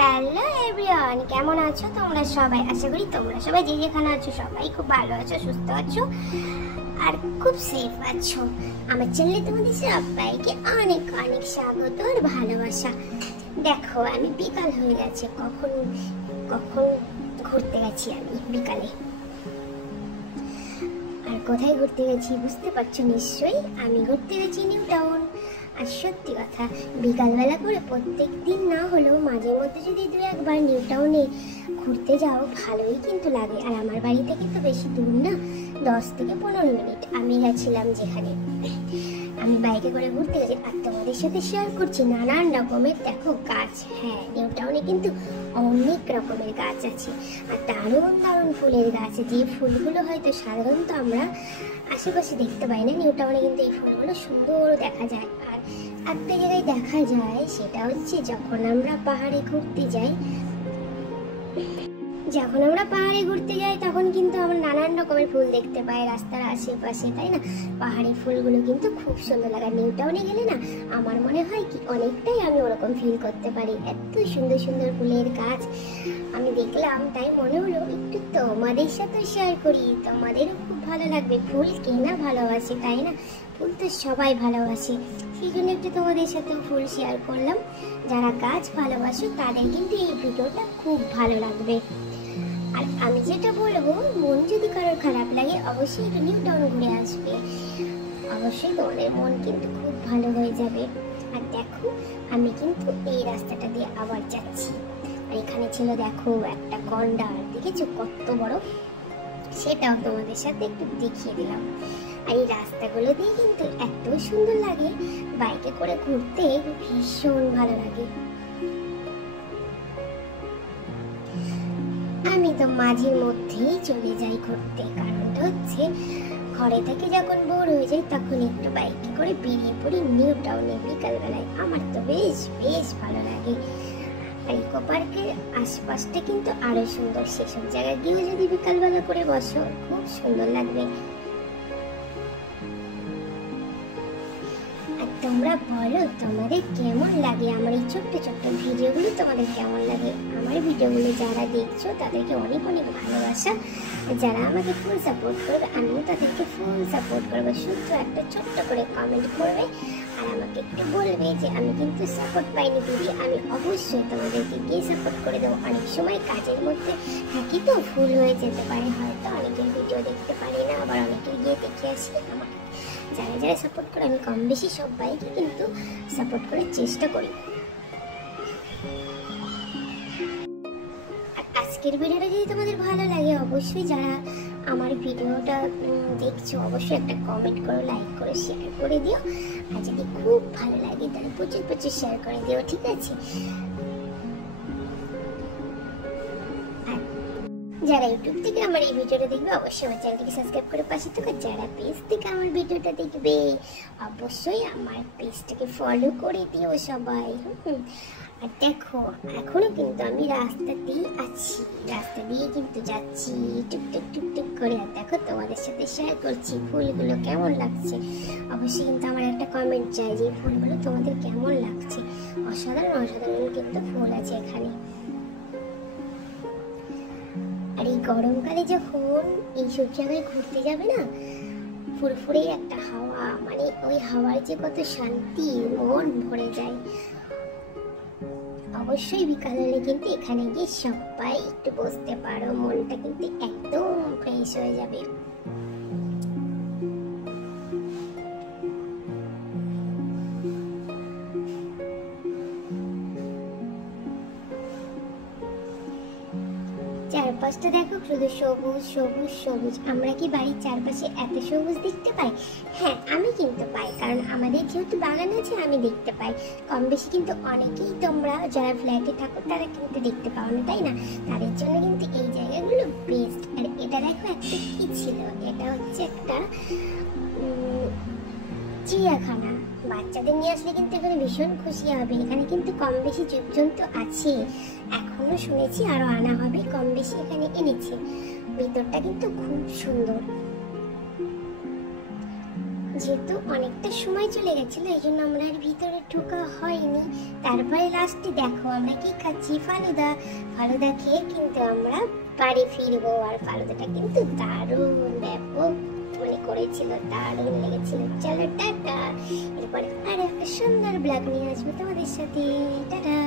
Hello everyone, কেমন আছো তোমরা সবাই? আশা করি তোমরা সবাই যে যেখানে আছো সবাই খুব ভালো আছো, সুস্থ আছো আর খুব সেফ আছো। আমার চ্যানেলে তোমাদের সবাইকে অনেক অনেক স্বাগত আর ভালোবাসা। দেখো, আমি বিকাল হয়ে গেছে, কখন কখন ঘুরতে গেছি আমি বিকালে। আর কোথায় ঘুরতে গেছি বুঝতে পারছো নিশ্চয়ই, আমি ঘুরতে গেছি নিউ টাউন। আর সত্যি কথা, বিকালবেলা করে প্রত্যেক দিন না হলেও মাঝে মধ্যে যদি দু একবার নিউ টাউনে ঘুরতে যাও ভালোই কিন্তু লাগে। আর আমার বাড়ি থেকে তো বেশি দূর না, 10 থেকে 15 মিনিট। আমি গেছিলাম যেখানে, আমি বাইকে করে ঘুরতে গেছি আর তোমাদের সাথে শেয়ার করছি নানান রকমের দেখো গাছ। হ্যাঁ, নিউ টাউনে কিন্তু অনেক রকমের গাছ আছে আর দারুণ দারুণ ফুলের গাছ, যে ফুলগুলো হয়তো সাধারণত আমরা আশেপাশে দেখতে পাই না। নিউ টাউনে কিন্তু এই ফুলগুলো সুন্দর দেখা যায়। আর একটা জায়গায় দেখা যায়, সেটা হচ্ছে যখন আমরা পাহাড়ে ঘুরতে যাই। তখন কিন্তু আমরা নানান রকমের ফুল দেখতে পাই রাস্তার আশেপাশে, তাই না? পাহাড়ি ফুলগুলো কিন্তু খুব সুন্দর লাগে। নিউ টাউনে গেলে না আমার মনে হয় কি অনেকটাই আমি ওরকম ফিল করতে পারি। এত সুন্দর সুন্দর ফুলের গাছ আমি দেখলাম, তাই মনে হলো একটু তোমাদের সাথে শেয়ার করি, তোমাদেরও খুব ভালো লাগবে। ফুল কে না ভালোবাসে, তাই না? ফুল তো সবাই ভালোবাসে, সেই জন্য একটু তোমাদের সাথে ফুল শেয়ার করলাম। যারা গাছ ভালোবাসো তাদের কিন্তু এই ভিডিওটা খুব ভালো লাগবে। আর আমি যেটা বলবো, মন যদি কারোর খারাপ লাগে অবশ্যই একটু নিউ টাউন ঘুরে আসবে, অবশ্যই তোমাদের মন কিন্তু খুব ভালো হয়ে যাবে। আর দেখো, আমি কিন্তু এই রাস্তাটা দিয়ে আবার যাচ্ছি। আর এখানে ছিল দেখো একটা গন্ডার, দেখেছো কত বড়, সেটাও তোমাদের সাথে একটু দেখিয়ে দিলাম। আর এই রাস্তাগুলো দিয়ে কিন্তু এত সুন্দর লাগে, বাইকে করে ঘুরতে ভীষণ ভালো লাগে। আমি তো মাঝে মধ্যেই চলে যাই ঘুরতে, কারণটা হচ্ছে ঘরে থেকে যখন বোর হয়ে যাই তখন একটু বাইকে করে বেরিয়ে পড়ি নিউ টাউনে বিকালবেলায়। আমার তো বেশ বেশ ভালো লাগে। আর ইকো পার্কের আশপাশটা কিন্তু আরো সুন্দর, সেসব জায়গায় গিয়েও যদি বিকালবেলা করে বসো খুব সুন্দর লাগবে। আর তোমরা বলো তোমাদের কেমন লাগে আমার এই ছোট্ট ছোট্ট ভিডিওগুলো, তোমাদের কেমন লাগে? আমার ভিডিওগুলো যারা দেখছো তাদেরকে অনেক অনেক ভালোবাসা। যারা আমাকে ফুল সাপোর্ট করবে আমিও তাদেরকে ফুল সাপোর্ট করবো। শুধু একটা ছোট্ট করে কমেন্ট করবে আর আমাকে একটু বলবে যে আমি কিন্তু সাপোর্ট পাইনি দিদি, আমি অবশ্যই তোমাদেরকে গিয়ে সাপোর্ট করে দেবো। অনেক সময় কাজের মধ্যে থাকি তো ভুল হয়ে যেতে পারে, হয়তো অনেকের ভিডিও দেখতে পারি না, আবার অনেকের গিয়ে দেখে আসি। আমার যারা যারা সাপোর্ট করে আমি কম বেশি সবাইকে কিন্তু সাপোর্ট করার চেষ্টা করি। আর আজকের ভিডিওটা যদি তোমাদের ভালো লাগে অবশ্যই যারা আমার ভিডিওটা দেখছো অবশ্যই একটা কমেন্ট করো, লাইক করো, শেয়ার করে দিও। আর যদি খুব ভালো লাগে তাহলে প্রচুর প্রচুর শেয়ার করে দিও, ঠিক আছে? যারা ইউটিউব থেকে আমার এই ভিডিওটা দেখবে অবশ্যই আমার চ্যানেলটিকে সাবস্ক্রাইব করে পাশে থাকো। যারা পেজ থেকে আমার ভিডিওটা দেখবে অবশ্যই আমার পেজটাকে ফলো করে দিও সবাই। আর দেখো, এখনো কিন্তু আমি রাস্তাতেই আছি, রাস্তা দিয়ে কিন্তু যাচ্ছি টুকটুক টুকটুক করে। আর দেখো, তোমাদের সাথে শেয়ার করছি ফুলগুলো কেমন লাগছে। অবশ্যই কিন্তু আমার একটা কমেন্ট চাই যে ফুলগুলো তোমাদের কেমন লাগছে। অসাধারণ অসাধারণ কিন্তু ফুল আছে এখানে। আর এই গরমকালে যখন এইসব জায়গায় ঘুরতে যাবে না, ফুরফুরে একটা হাওয়া, মানে ওই হাওয়ার যে কত শান্তি, মন ভরে যায়। অবশ্যই বিকাল হলে কিন্তু এখানে গিয়ে সবাই একটু বসতে পারো, মনটা কিন্তু একদম ফ্রেশ হয়ে যাবে। চারপাশটা দেখো শুধু সবুজ সবুজ সবুজ। আমরা কি বাড়ির চারপাশে এত সবুজ দেখতে পাই? হ্যাঁ, আমি কিন্তু পাই, কারণ আমাদের যেহেতু বাগান আছে আমি দেখতে পাই। কম বেশি কিন্তু অনেকেই তোমরা যারা ফ্ল্যাটে থাকো তারা কিন্তু দেখতে পাও না, তাই না? তাদের জন্য কিন্তু এই জায়গাগুলো বেস্ট। আর এটা দেখো একটা কি ছিল, এটা হচ্ছে একটা চিড়িয়াখানা। বাচ্চাদের নিয়ে আসলে কিন্তু এখানে ভীষণ খুশি হবে। এখানে কিন্তু কম বেশি জীবজন্তু আছে, এখনো শুনেছি আরো আনা হবে, কম বেশি এখানে এনেছে। ভিতরটা কিন্তু খুব সুন্দর। যেহেতু অনেকটা সময় চলে গেছিল এই জন্য আমরা আর ভিতরে ঢোকা হয়নি। তারপরে লাস্টে দেখো আমরা কি খাচ্ছি, ফালুদা। ফালুদা খেয়ে কিন্তু আমরা বাড়ি ফিরবো। আর ফালুদাটা কিন্তু দারুণ ব্যাপক মনে করেছিল, দারুণ লেগেছিল। চলো টাটা, এরপর আর একটা সুন্দর ব্লগ নিয়ে আসবো তোমাদের সাথে। টাটা।